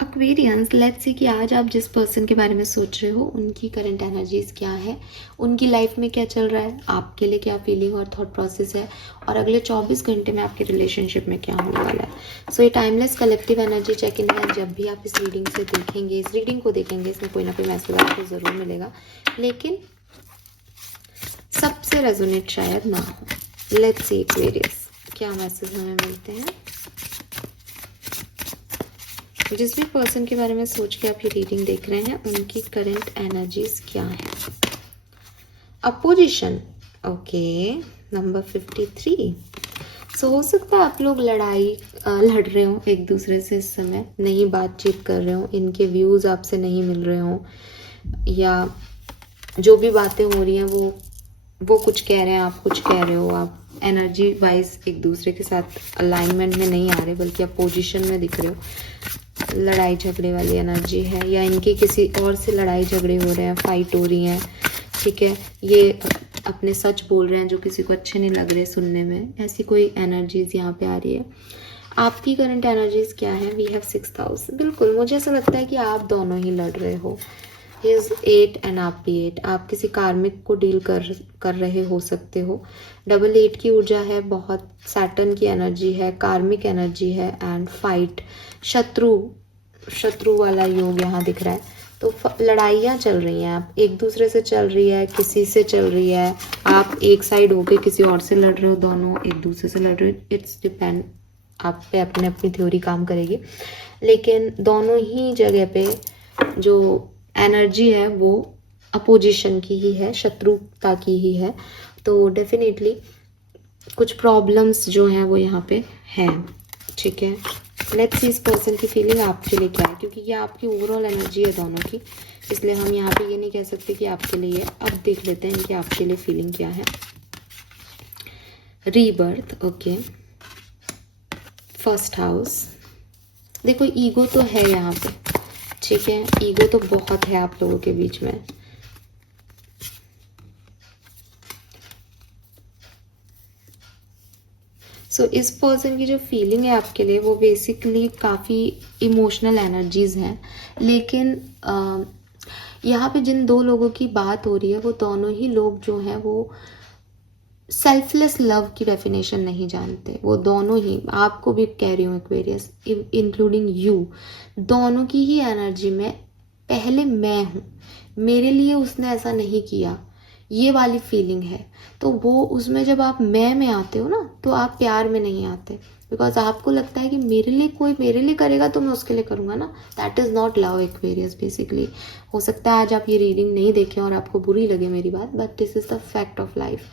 Aquarians, let's say कि आज आप जिस पर्सन के बारे में सोच रहे हो उनकी करंट एनर्जीज क्या है, उनकी लाइफ में क्या चल रहा है, आपके लिए क्या फीलिंग और थॉट प्रोसेस है, और अगले 24 घंटे में आपके रिलेशनशिप में क्या होने वाला है। सो ये timeless collective energy check in है। जब भी आप इस रीडिंग से देखेंगे, इस रीडिंग को देखेंगे, इसमें कोई ना कोई मैसेज आपको ज़रूर मिलेगा, लेकिन सबसे रेजोनेट शायद ना हो। लेट्स सी एक्वेरियस क्या मैसेज हमें मिलते हैं। जिस भी पर्सन के बारे में सोच के आप ये रीडिंग देख रहे हैं उनकी करंट एनर्जीज क्या है। Opposition, okay, number 53। सो हो सकता है आप लोग लड़ रहे हो एक दूसरे से इस समय, नहीं बातचीत कर रहे हो, इनके व्यूज़ आपसे नहीं मिल रहे हो, या जो भी बातें हो रही हैं वो कुछ कह रहे हैं, आप कुछ कह रहे हो, आप एनर्जी वाइज एक दूसरे के साथ अलाइनमेंट में नहीं आ रहे बल्कि अपोजिशन में दिख रहे हो। लड़ाई झगड़े वाली एनर्जी है, या इनके किसी और से लड़ाई झगड़े हो रहे हैं, फाइट हो रही हैं, ठीक है, ये अपने सच बोल रहे हैं जो किसी को अच्छे नहीं लग रहे सुनने में, ऐसी कोई एनर्जीज यहाँ पे आ रही है। आपकी करंट एनर्जीज क्या है। We have 6000। बिल्कुल मुझे ऐसा लगता है कि आप दोनों ही लड़ रहे हो। इज 8 एंड आप भी 8। आप किसी कार्मिक को डील कर रहे हो सकते हो। डबल 8 की ऊर्जा है, बहुत सैटर्न की एनर्जी है, कार्मिक एनर्जी है, एंड फाइट, शत्रु वाला योग यहाँ दिख रहा है। तो लड़ाइयाँ चल रही हैं, आप एक दूसरे से चल रही है, किसी से चल रही है, आप एक साइड होके किसी और से लड़ रहे हो, दोनों एक दूसरे से लड़ रहे हो। इट्स डिपेंड, आप पे अपनी थ्योरी काम करेगी, लेकिन दोनों ही जगह पे जो एनर्जी है वो अपोजिशन की ही है, शत्रुता की ही है। तो डेफिनेटली कुछ प्रॉब्लम्स जो हैं वो यहाँ पे हैं, ठीक है। लेट्स सी इस पर्सन की फीलिंग आपके लिए क्या है, क्योंकि ये आपकी ओवरऑल एनर्जी है दोनों की, इसलिए हम यहाँ पे ये नहीं कह सकते कि आपके लिए। अब देख लेते हैं इनकी आपके लिए फीलिंग क्या है। Rebirth, okay, first house. देखो ईगो तो है यहाँ पे, ठीक है, ईगो तो बहुत है आप लोगों के बीच में। सो इस पर्सन की जो फीलिंग है आपके लिए वो बेसिकली काफ़ी इमोशनल एनर्जीज हैं, लेकिन यहाँ पे जिन दो लोगों की बात हो रही है वो दोनों ही लोग जो हैं वो सेल्फलेस लव की डेफिनेशन नहीं जानते। वो दोनों ही, आपको भी कह रही हूँ एक्वेरियस, इंक्लूडिंग यू, दोनों की ही एनर्जी में पहले मैं हूँ, मेरे लिए उसने ऐसा नहीं किया, ये वाली फीलिंग है। तो वो उसमें जब आप मैं में आते हो ना, तो आप प्यार में नहीं आते, बिकॉज आपको लगता है कि मेरे लिए कोई मेरे लिए करेगा तो मैं उसके लिए करूँगा ना। That is not love Aquarius basically. हो सकता है आज आप ये रीडिंग नहीं देखें और आपको बुरी लगे मेरी बात, but this is the fact of life.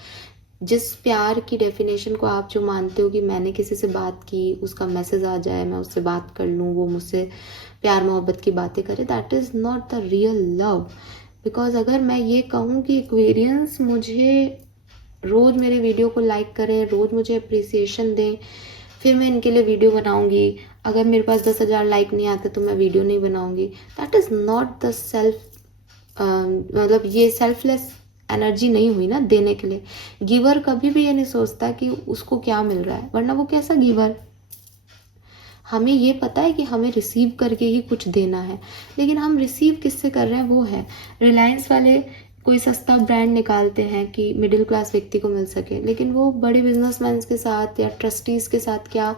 जिस प्यार की डेफिनेशन को आप जो मानते हो कि मैंने किसी से बात की, उसका मैसेज आ जाए, मैं उससे बात कर लूँ, वो मुझसे प्यार मोहब्बत की बातें करे, that is not the real love. Because अगर मैं ये कहूँ कि एक्वेरियंस मुझे रोज़ मेरे वीडियो को लाइक करें, रोज़ मुझे अप्रिसिएशन दें, फिर मैं इनके लिए वीडियो बनाऊँगी, अगर मेरे पास 10,000 लाइक नहीं आते तो मैं वीडियो नहीं बनाऊँगी, that is not the self, मतलब ये सेल्फलेस एनर्जी नहीं हुई ना देने के लिए। गिवर कभी भी ये नहीं सोचता कि उसको क्या मिल रहा है, वरना वो कैसा गिवर। हमें ये पता है कि हमें रिसीव करके ही कुछ देना है, लेकिन हम रिसीव किससे कर रहे हैं वो है। रिलायंस वाले कोई सस्ता ब्रांड निकालते हैं कि मिडिल क्लास व्यक्ति को मिल सके, लेकिन वो बड़े बिजनेसमैन के साथ या ट्रस्टीज़ के साथ क्या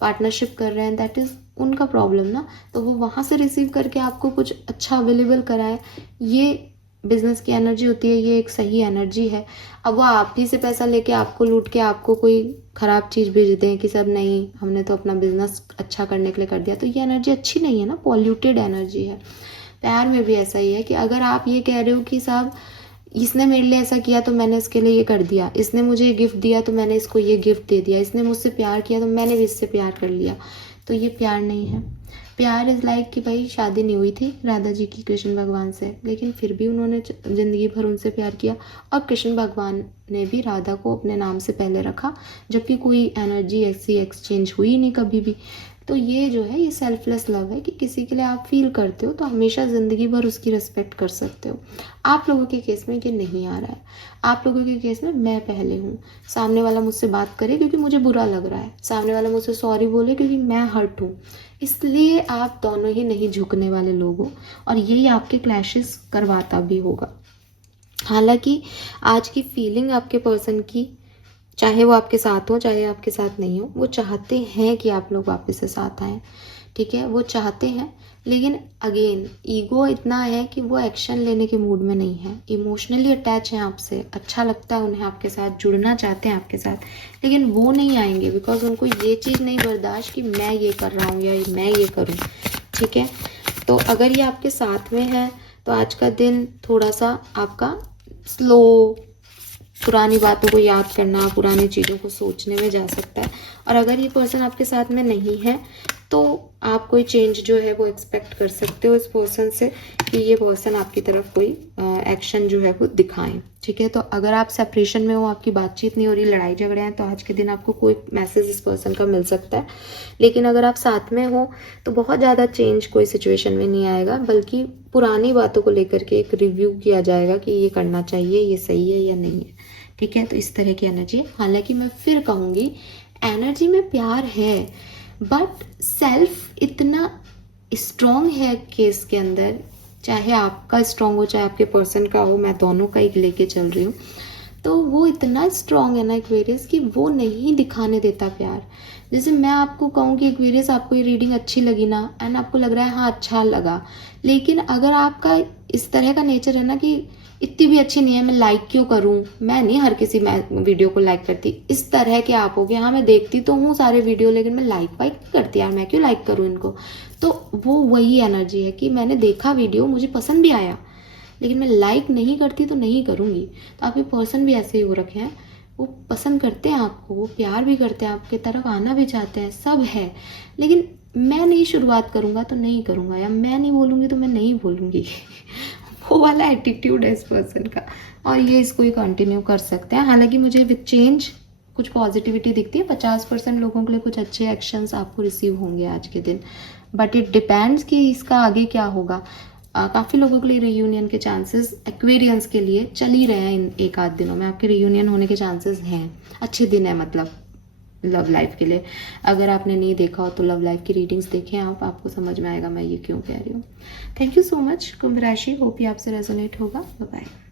पार्टनरशिप कर रहे हैं, दैट इज़ उनका प्रॉब्लम ना। तो वो वहाँ से रिसीव करके आपको कुछ अच्छा अवेलेबल कराए, ये बिजनेस की एनर्जी होती है, ये एक सही एनर्जी है। अब वो आप ही से पैसा लेके आपको लूट के आपको कोई ख़राब चीज़ भेज दें कि सब नहीं, हमने तो अपना बिजनेस अच्छा करने के लिए कर दिया, तो ये एनर्जी अच्छी नहीं है ना, पॉल्यूटेड एनर्जी है। प्यार में भी ऐसा ही है कि अगर आप ये कह रहे हो कि साहब इसने मेरे लिए ऐसा किया तो मैंने इसके लिए ये कर दिया, इसने मुझे ये गिफ्ट दिया तो मैंने इसको ये गिफ्ट दे दिया, इसने मुझसे प्यार किया तो मैंने भी इससे प्यार कर लिया, तो ये प्यार नहीं है। प्यार इज़ लाइक कि भाई शादी नहीं हुई थी राधा जी की कृष्ण भगवान से, लेकिन फिर भी उन्होंने ज़िंदगी भर उनसे प्यार किया, और कृष्ण भगवान ने भी राधा को अपने नाम से पहले रखा, जबकि कोई एनर्जी ऐसी एक्सचेंज हुई नहीं कभी भी। तो ये जो है ये सेल्फलेस लव है कि किसी के लिए आप फील करते हो तो हमेशा ज़िंदगी भर उसकी रिस्पेक्ट कर सकते हो। आप लोगों के केस में ये नहीं आ रहा है। आप लोगों के केस में मैं पहले हूँ, सामने वाला मुझसे बात करे क्योंकि मुझे बुरा लग रहा है, सामने वाला मुझसे सॉरी बोले क्योंकि मैं हर्ट हूँ, इसलिए आप दोनों ही नहीं झुकने वाले लोग हो, और यही आपके क्लैशेस करवाता भी होगा। हालांकि आज की फीलिंग आपके पर्सन की, चाहे वो आपके साथ हो चाहे आपके साथ नहीं हो, वो चाहते हैं कि आप लोग वापस से साथ आएँ, ठीक है, वो चाहते हैं। लेकिन अगेन ईगो इतना है कि वो एक्शन लेने के मूड में नहीं है, इमोशनली अटैच हैं आपसे, अच्छा लगता है उन्हें आपके साथ, जुड़ना चाहते हैं आपके साथ, लेकिन वो नहीं आएंगे बिकॉज उनको ये चीज़ नहीं बर्दाश्त कि मैं ये कर रहा हूँ या मैं ये करूँ, ठीक है। तो अगर ये आपके साथ में है तो आज का दिन थोड़ा सा आपका स्लो, पुरानी बातों को याद करना, पुरानी चीज़ों को सोचने में जा सकता है। और अगर ये पर्सन आपके साथ में नहीं है तो आप कोई चेंज जो है वो एक्सपेक्ट कर सकते हो इस पर्सन से, कि ये पर्सन आपकी तरफ कोई एक्शन जो है वो दिखाएं, ठीक है। तो अगर आप सेपरेशन में हो, आपकी बातचीत नहीं हो रही, लड़ाई झगड़े हैं, तो आज के दिन आपको कोई मैसेज इस पर्सन का मिल सकता है। लेकिन अगर आप साथ में हो तो बहुत ज़्यादा चेंज कोई सिचुएशन में नहीं आएगा, बल्कि पुरानी बातों को लेकर के एक रिव्यू किया जाएगा कि ये करना चाहिए, ये सही है या नहीं है, ठीक है। तो इस तरह की एनर्जी है। हालांकि मैं फिर कहूँगी एनर्जी में प्यार है, बट सेल्फ इतना स्ट्रॉन्ग है केस के अंदर, चाहे आपका स्ट्रॉन्ग हो चाहे आपके पर्सन का हो, मैं दोनों का ही लेके चल रही हूँ, तो वो इतना स्ट्रॉन्ग है ना एक्वेरियस कि वो नहीं दिखाने देता प्यार। जैसे मैं आपको कहूँ कि एक्वेरियस आपको ये रीडिंग अच्छी लगी ना, एंड आपको लग रहा है हाँ अच्छा लगा, लेकिन अगर आपका इस तरह का नेचर है ना कि इतनी भी अच्छी नहीं है, मैं लाइक क्यों करूं, मैं नहीं हर किसी वीडियो को लाइक करती, इस तरह के आप हो गए, हाँ मैं देखती तो हूँ सारे वीडियो लेकिन मैं लाइक वाइक नहीं करती यार, मैं क्यों लाइक करूँ इनको। तो वो वही एनर्जी है कि मैंने देखा वीडियो, मुझे पसंद भी आया, लेकिन मैं लाइक नहीं करती तो नहीं करूँगी। तो आपके पर्सन भी ऐसे ही हो रखे हैं, वो पसंद करते हैं आपको, वो प्यार भी करते हैं, आपके तरफ आना भी चाहते हैं, सब है, लेकिन मैं नहीं शुरुआत करूँगा तो नहीं करूँगा, या मैं नहीं बोलूँगी तो मैं नहीं बोलूँगी वो वाला एटीट्यूड है इस पर्सन का, और ये इसको ही कंटिन्यू कर सकते हैं। हालांकि मुझे विद चेंज कुछ पॉजिटिविटी दिखती है, 50% लोगों के लिए कुछ अच्छे एक्शंस आपको रिसीव होंगे आज के दिन, बट इट डिपेंड्स कि इसका आगे क्या होगा। काफ़ी लोगों के लिए रियूनियन के चांसेस एक्वेरियंस के लिए चल ही रहे हैं, इन एक आध दिनों में आपके रियूनियन होने के चांसेस हैं, अच्छे दिन है मतलब लव लाइफ के लिए। अगर आपने नहीं देखा हो तो लव लाइफ की रीडिंग्स देखें आप, आपको समझ में आएगा मैं ये क्यों कह रही हूँ। थैंक यू सो मच कुंभ राशि, होप ये आपसे रेजोनेट होगा। Bye bye.